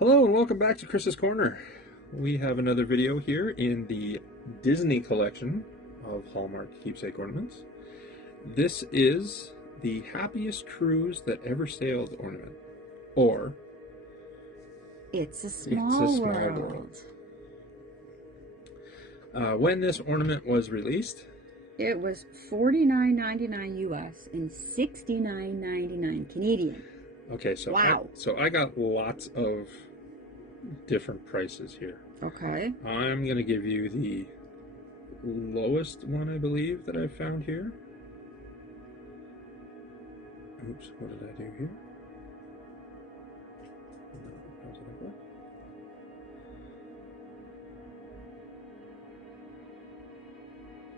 Hello and welcome back to Chris's Corner. We have another video here in the Disney collection of Hallmark Keepsake Ornaments. This is the Happiest Cruise That Ever Sailed ornament, or It's a Small World. When this ornament was released, it was $49.99 US and $69.99 Canadian. Okay, so wow. I got lots of different prices here. Okay. I'm going to give you the lowest one, I believe, that I found here. Oops, what did I do here?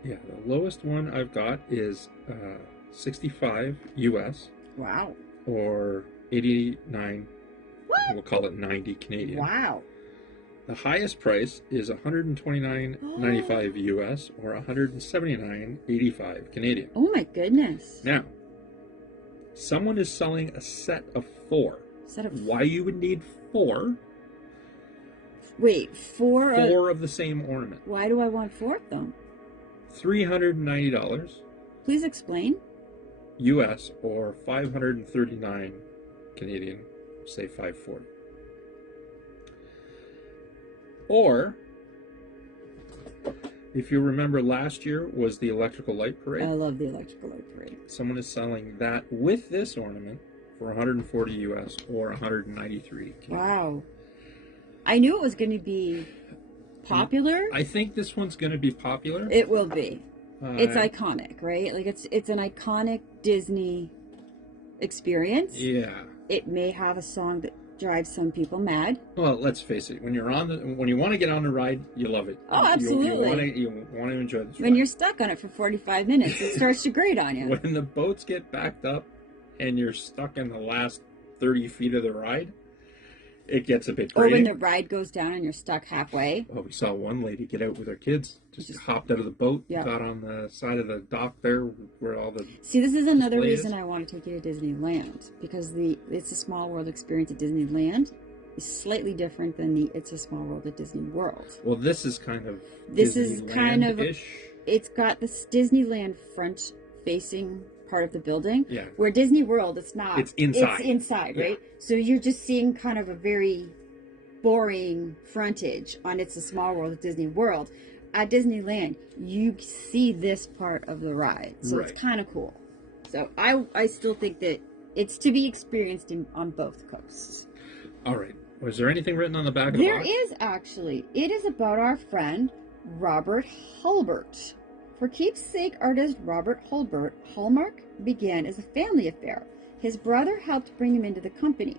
Yeah, the lowest one I've got is 65 US. Wow. Or 89, what? We'll call it 90 Canadian. Wow. The highest price is $129.95 US or $179.85 Canadian. Oh my goodness. Now, someone is selling a set of four. Why you would need four? Wait, four of the same ornament. Why do I want four of them? $390. Please explain. US or 539 Canadian, say 540. Or, if you remember, last year was the Electrical Light Parade. I love the Electrical Light Parade. Someone is selling that with this ornament for 140 US or 193 Canadian. Wow. I knew it was going to be popular. I think this one's going to be popular. It will be. It's iconic, right? Like it's an iconic Disney experience. Yeah. It may have a song that drives some people mad. Well, let's face it. When you want to get on the ride, you love it. Oh, absolutely. You want to enjoy this ride. When you're stuck on it for 45 minutes, it starts to grate on you. When the boats get backed up and you're stuck in the last 30 feet of the ride, it gets a bit grating. Or when the ride goes down and you're stuck halfway. Well, we saw one lady get out with her kids. Just hopped out of the boat, got on the side of the dock there where all the... See, this is another reason I want to take you to Disneyland. Because the It's a Small World experience at Disneyland is slightly different than the It's a Small World at Disney World. Well, this is kind of Disneyland-ish. It's got this Disneyland front-facing part of the building. Yeah. Where Disney World, it's not. It's inside. It's inside, right? So you're just seeing kind of a very boring frontage on It's a Small World at Disney World. At Disneyland, you see this part of the ride. So it's kind of cool. So I still think that it's to be experienced on both coasts. All right. Was there anything written on the back of the box? There is, actually. It is about our friend, Robert Hulbert. For keepsake artist Robert Hulbert, Hallmark began as a family affair. His brother helped bring him into the company.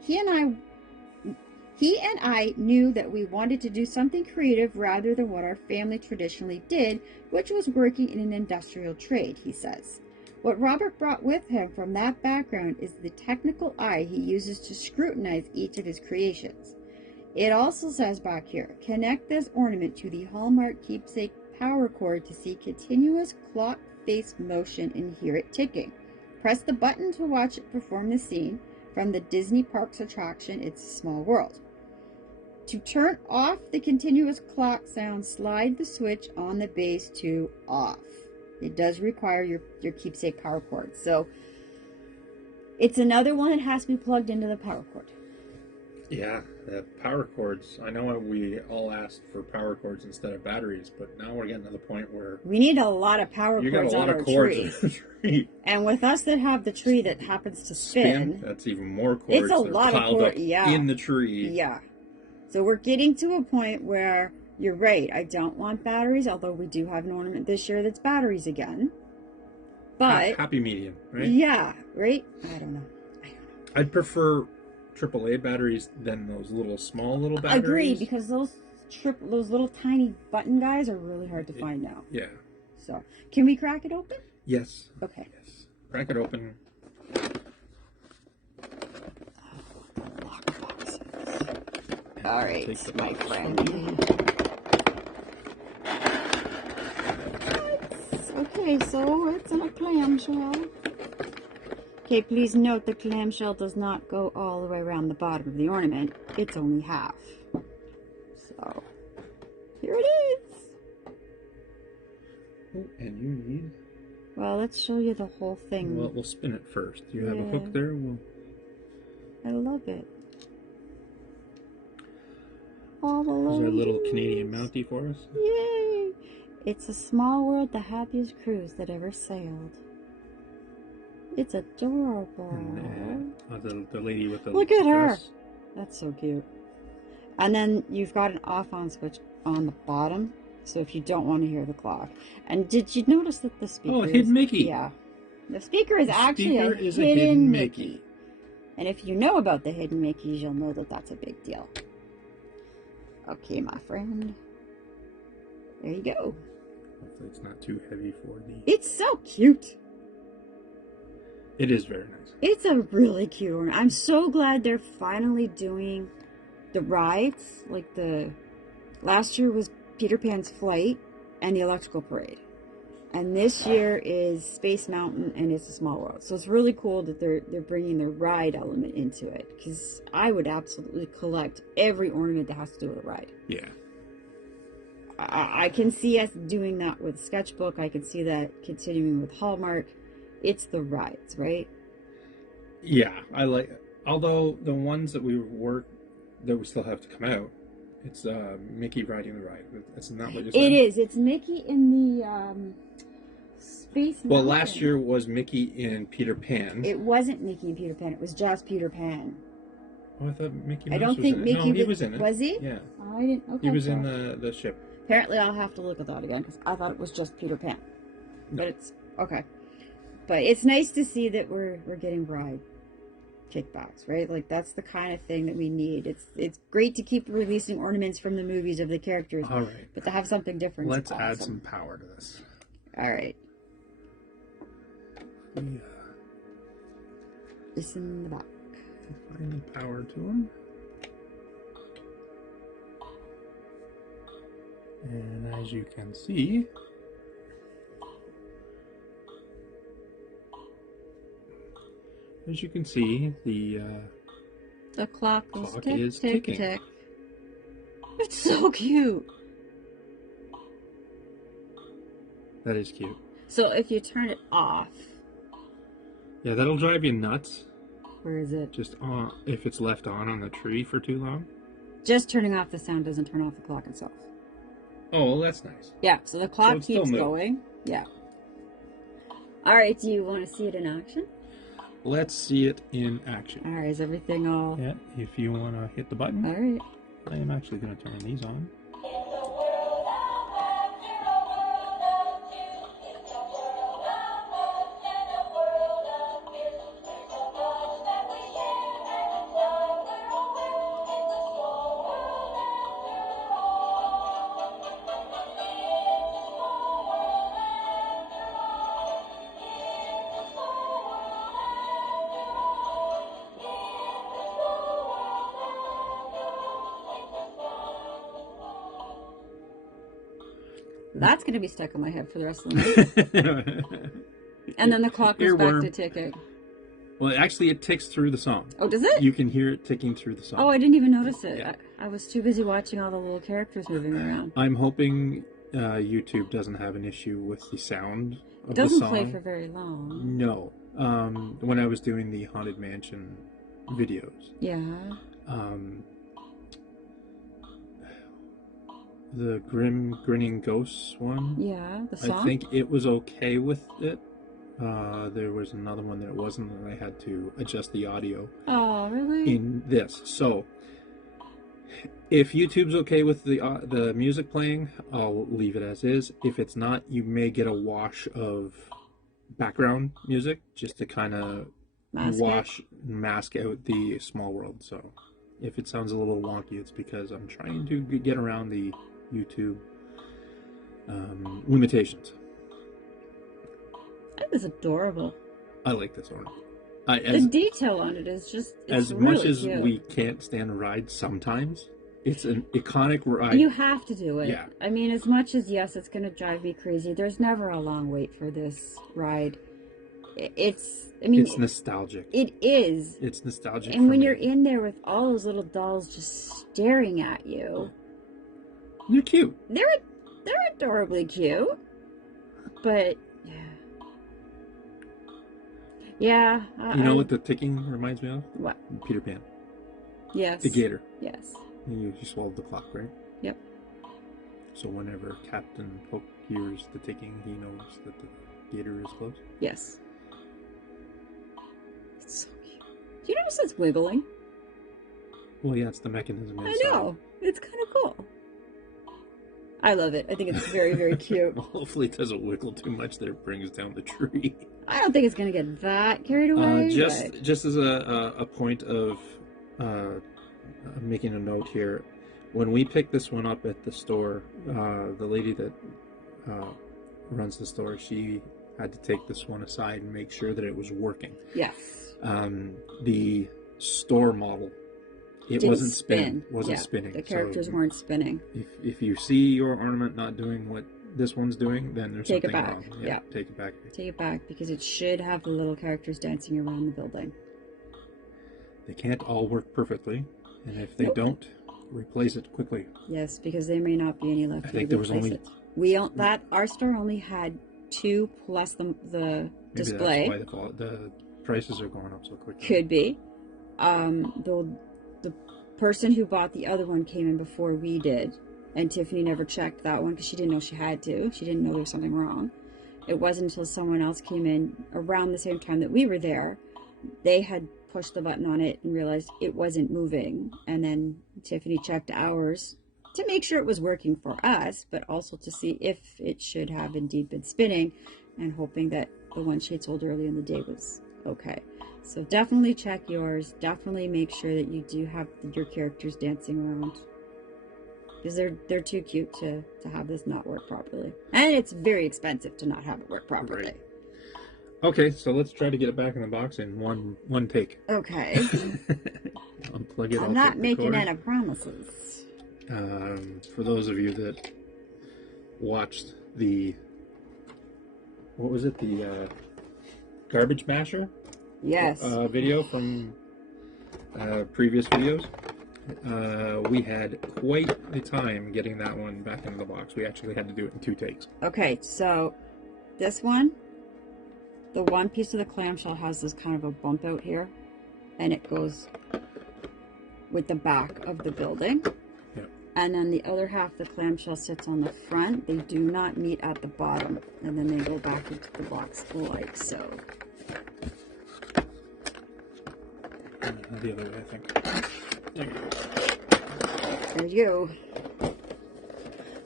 He and I knew that we wanted to do something creative rather than what our family traditionally did, which was working in an industrial trade, he says. What Robert brought with him from that background is the technical eye he uses to scrutinize each of his creations. It also says back here, connect this ornament to the Hallmark Keepsake power cord to see continuous clock face motion and hear it ticking. Press the button to watch it perform the scene from the Disney Parks attraction It's a Small World. To turn off the continuous clock sound, slide the switch on the base to off. It does require your keepsake power cord. So it's another one that has to be plugged into the power cord. Yeah, the power cords. I know we all asked for power cords instead of batteries, but now we're getting to the point where we need a lot of power cords on our tree. And with us that have the tree that happens to spin, that's even more cords. It's a lot of cords in the tree. Yeah. So we're getting to a point where you're right. I don't want batteries, although we do have an ornament this year that's batteries again. But happy medium, right? Yeah, right? I don't know. I'd prefer AAA batteries than those small little batteries. I agree, because those little tiny button guys are really hard to find now. Yeah. So, can we crack it open? Yes. Okay. Yes. Crack it open. Lock boxes. All right, my friend. Okay, so it's in a clamshell. Okay, please note the clamshell does not go all the way around the bottom of the ornament. It's only half. So, here it is. Oh, and you need... Well, let's show you the whole thing. Well, we'll spin it first. Do you have a hook there? I love it. All the Is there a little ladies. Canadian mountie for us? Yay! It's a small world, the happiest cruise that ever sailed. It's adorable. And, the lady with the Look at her. dress. That's so cute. And then you've got an off-on switch on the bottom, so if you don't want to hear the clock. And did you notice that the speaker? Oh, hidden Mickey. Yeah, the speaker is actually a hidden Mickey. And if you know about the hidden Mickeys, you'll know that that's a big deal. Okay, my friend. There you go. Hopefully it's not too heavy for the... It's so cute. It is very nice. It's a really cute one. I'm so glad they're finally doing the rides. Like the... Last year was Peter Pan's Flight and the Electrical Parade. And this year is Space Mountain and It's a Small World. So it's really cool that they're bringing the ride element into it. Because I would absolutely collect every ornament that has to do with a ride. Yeah. I can see us doing that with Sketchbook. I can see that continuing with Hallmark. It's the rides, right? Yeah, I like... Although the ones that we still have to come out, it's Mickey riding the ride. It's not what you're saying. It is. It's Mickey in the... Space Mountain. Well, last year was Mickey in Peter Pan. It wasn't Mickey in Peter Pan. It was just Peter Pan. Oh, I thought Mickey Mouse I don't think was in Mickey it. No, he was in it. Was he? Yeah. Oh, I didn't. Okay. He was in the ship. Apparently, I'll have to look at that again because I thought it was just Peter Pan. But it's okay. But it's nice to see that we're getting ride kickbacks, right? Like that's the kind of thing that we need. It's great to keep releasing ornaments from the movies of the characters. All right. But to have something different. Let's is add awesome. some power to this. All right. Yeah. It's in the back. Find the power to him. And as you can see, The clock is ticking. tick. It's so cute. That is cute. So if you turn it off, Yeah, that'll drive you nuts. where is it? Just if it's left on the tree for too long. Just turning off the sound doesn't turn off the clock itself. Oh, well, that's nice. Yeah, so the clock it still keeps moves. going. Yeah. All right, do you want to see it in action? Let's see it in action. All right, is everything all... Yeah, if you want to hit the button. All right. I am actually going to turn these on. That's going to be stuck in my head for the rest of the night. And then the clock goes back to ticking. Well, actually, it ticks through the song. Oh, does it? You can hear it ticking through the song. Oh, I didn't even notice it. Yeah. I was too busy watching all the little characters moving around. I'm hoping YouTube doesn't have an issue with the sound of It doesn't the song. play for very long. No. When I was doing the Haunted Mansion videos. Yeah. The Grinning Ghosts one. Yeah, the song? I think it was okay with it. There was another one that it wasn't, and I had to adjust the audio Oh, really? in this. So, if YouTube's okay with the music playing, I'll leave it as is. If it's not, you may get a wash of background music just to kind of mask out the small world. So, if it sounds a little wonky, it's because I'm trying to get around the YouTube limitations. It was adorable. I like this one. The detail on it is just as really much as cute. we can't stand a ride sometimes, it's an iconic ride. You have to do it. Yeah. I mean, as much as, yes, it's going to drive me crazy, there's never a long wait for this ride. I mean, It's nostalgic. it is. It's nostalgic. And when me. you're in there with all those little dolls just staring at you, they're cute. They're adorably cute. But yeah. You know what the ticking reminds me of? What? Peter Pan. Yes. The gator. Yes. You swallowed the clock, right? Yep. So whenever Captain Hook hears the ticking, he knows that the gator is close? Yes. It's so cute. Do you notice it's wiggling? Well, yeah, it's the mechanism inside. I know. It's kind of cool. I love it. I think it's very, very cute. Well, hopefully it doesn't wiggle too much that it brings down the tree. I don't think it's going to get that carried away. Just as a point of making a note here, when we picked this one up at the store, the lady that runs the store, she had to take this one aside and make sure that it was working. Yes. The store model, it wasn't spinning. The characters weren't spinning. If you see your ornament not doing what this one's doing, then there's something wrong. Yeah, take it back. Take it back, because it should have the little characters dancing around the building. They can't all work perfectly, and if they don't, replace it quickly. Yes, because there may not be any left. I think there was only our store only had 2 plus the display. That's why the prices are going up so quickly. Could be. The person who bought the other one came in before we did, and Tiffany never checked that one because she didn't know she had to. She didn't know there was something wrong. It wasn't until someone else came in around the same time that we were there. They had pushed the button on it and realized it wasn't moving, and then Tiffany checked ours to make sure it was working for us, but also to see if it should have indeed been spinning, and hoping that the one she had sold early in the day was okay. So definitely check yours. Definitely make sure that you do have your characters dancing around, because they're too cute to have this not work properly, and it's very expensive to not have it work properly. Right. Okay, so let's try to get it back in the box in one take. Okay. Unplug it. I'm not making any promises. For those of you that watched the, what was it, the Garbage Masher? Yes. Video from previous videos. We had quite the time getting that one back into the box. We actually had to do it in 2 takes. Okay, so this one, the one piece of the clamshell has this kind of a bump out here, and it goes with the back of the building. Yep. And then the other half of the clamshell sits on the front. They do not meet at the bottom, and then they go back into the box like so. The other way, I think. There you go. There you go.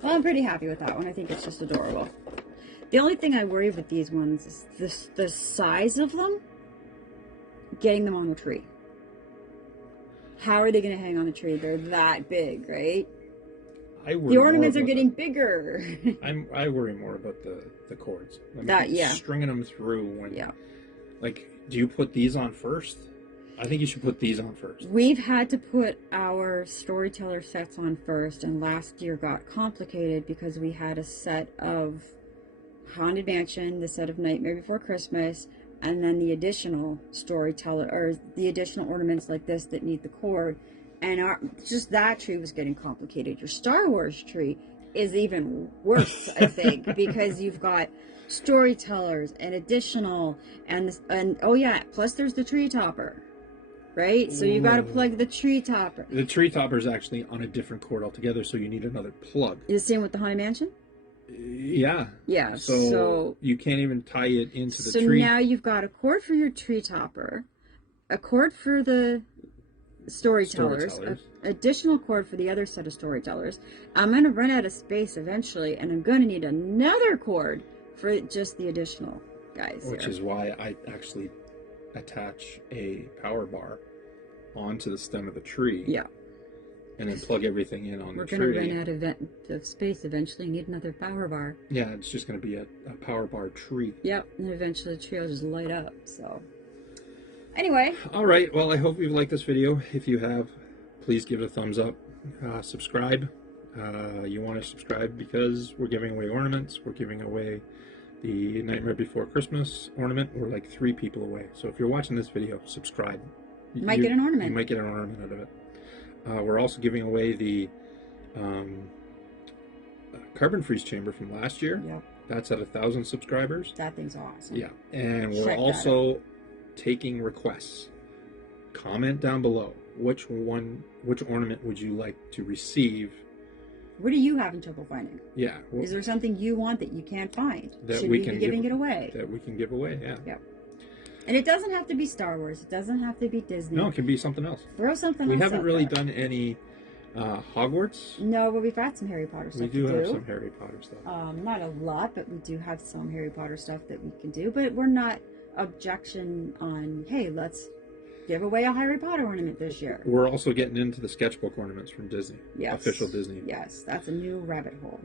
Well, I'm pretty happy with that one. I think it's just adorable. The only thing I worry with these ones is the size of them, getting them on the tree. How are they going to hang on the tree? They're that big, right? The ornaments are getting bigger. I worry more about the cords. Stringing them through when. Yeah. Like, do you put these on first? I think you should put these on first. We've had to put our storyteller sets on first, and last year got complicated because we had a set of Haunted Mansion, the set of Nightmare Before Christmas, and then the additional storyteller, or the additional ornaments like this that need the cord. And just that tree was getting complicated. Your Star Wars tree is even worse, I think, because you've got storytellers and additional, and oh yeah, plus there's the tree topper. Right? So you got to plug the tree topper. The tree topper is actually on a different cord altogether, so you need another plug. Is the same with the Haunted Mansion? Yeah. Yeah. So you can't even tie it into the tree. So now you've got a cord for your tree topper, a cord for the storytellers. An additional cord for the other set of storytellers. I'm going to run out of space eventually, and I'm going to need another cord for just the additional guys. Which is why I actually attach a power bar onto the stem of the tree. Yeah. And then plug everything in on the tree. We're going to run out of space eventually. Need another power bar. Yeah, it's just going to be a power bar tree. Yep, and eventually the tree will just light up. So, anyway. All right. Well, I hope you've liked this video. If you have, please give it a thumbs up. Subscribe. You want to subscribe because we're giving away ornaments. We're giving away The Nightmare Before Christmas ornament, we're like 3 people away. So if you're watching this video, subscribe. You might get an ornament. You might get an ornament out of it. We're also giving away the carbon freeze chamber from last year. Yep. That's at 1,000 subscribers. That thing's awesome. Yeah, and we're also taking requests. Comment down below which ornament would you like to receive. What are you having trouble finding? Yeah. Well, is there something you want that you can't find? That Should we be giving it away? That we can give away, yeah. Yep. And it doesn't have to be Star Wars. It doesn't have to be Disney. No, it can be something else. Throw something else. We haven't really done any Hogwarts. No, but we've got some Harry Potter stuff. We do have some Harry Potter stuff. Not a lot, but we do have some Harry Potter stuff that we can do. But we're not objection on, hey, let's give away a Harry Potter ornament this year. We're also getting into the sketchbook ornaments from Disney. Yes. Official Disney. Yes, that's a new rabbit hole.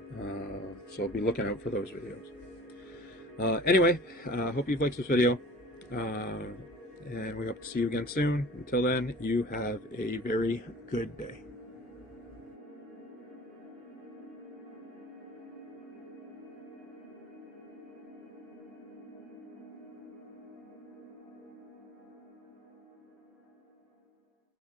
So be looking out for those videos. Anyway, hope you've liked this video. And we hope to see you again soon. Until then, you have a very good day.